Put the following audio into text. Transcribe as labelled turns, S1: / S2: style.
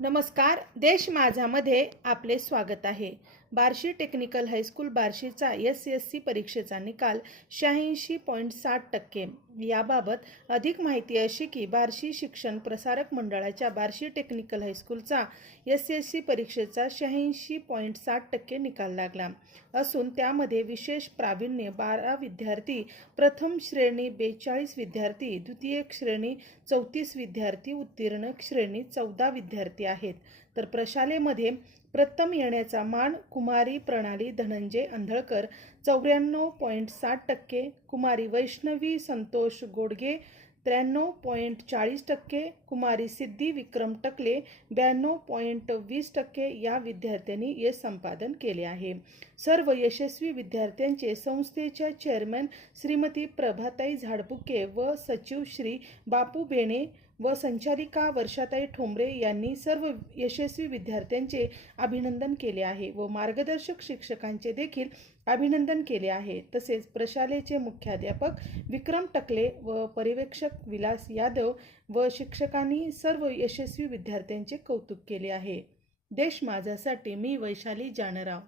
S1: नमस्कार देश माझामध्ये आपले स्वागत आहे. बार्शी टेक्निकल हायस्कूल बार्शीचा एस एस सी परीक्षेचा निकाल शहाऐंशी पॉईंट साठ टक्के. याबाबत अधिक माहिती अशी की बार्शी शिक्षण प्रसारक मंडळाच्या बार्शी टेक्निकल हायस्कूलचा एस एस सी परीक्षेचा शहाऐंशी पॉईंट साठ टक्के निकाल लागला. असून त्यामध्ये विशेष प्रावीण्य बारा विद्यार्थी प्रथम श्रेणी बेचाळीस विद्यार्थी द्वितीय श्रेणी चौतीस विद्यार्थी उत्तीर्ण श्रेणी चौदा विद्यार्थी आहेत. तर प्रशालेमध्ये प्रथम येण्याचा मान कुमारी प्रणाली धनंजय अंधळकर चौऱ्याण्णव पॉईंट साठ टक्के कुमारी वैष्णवी संतोष गोडगे त्र्याण्णव पॉईंट चाळीस टक्के कुमारी सिद्धी विक्रम टकले ब्याण्णव पॉईंट वीस टक्के या विद्यार्थ्यांनी यश संपादन केले आहे. सर्व यशस्वी विद्यार्थ्यांचे संस्थेच्या चेअरमॅन श्रीमती प्रभाताई झाडबुके व सचिव श्री बापू बेणे व संचालिका वर्षाताई ठोंबरे यांनी सर्व यशस्वी विद्यार्थ्यांचे अभिनंदन केले आहे व मार्गदर्शक शिक्षकांचे देखील अभिनंदन केले आहे. तसेच प्रशालेचे मुख्याध्यापक विक्रम टकले व पर्यवेक्षक विलास यादव व शिक्षकांनी सर्व यशस्वी विद्यार्थ्यांचे कौतुक केले आहे. देश माझ्यासाठी मी वैशाली जानराव.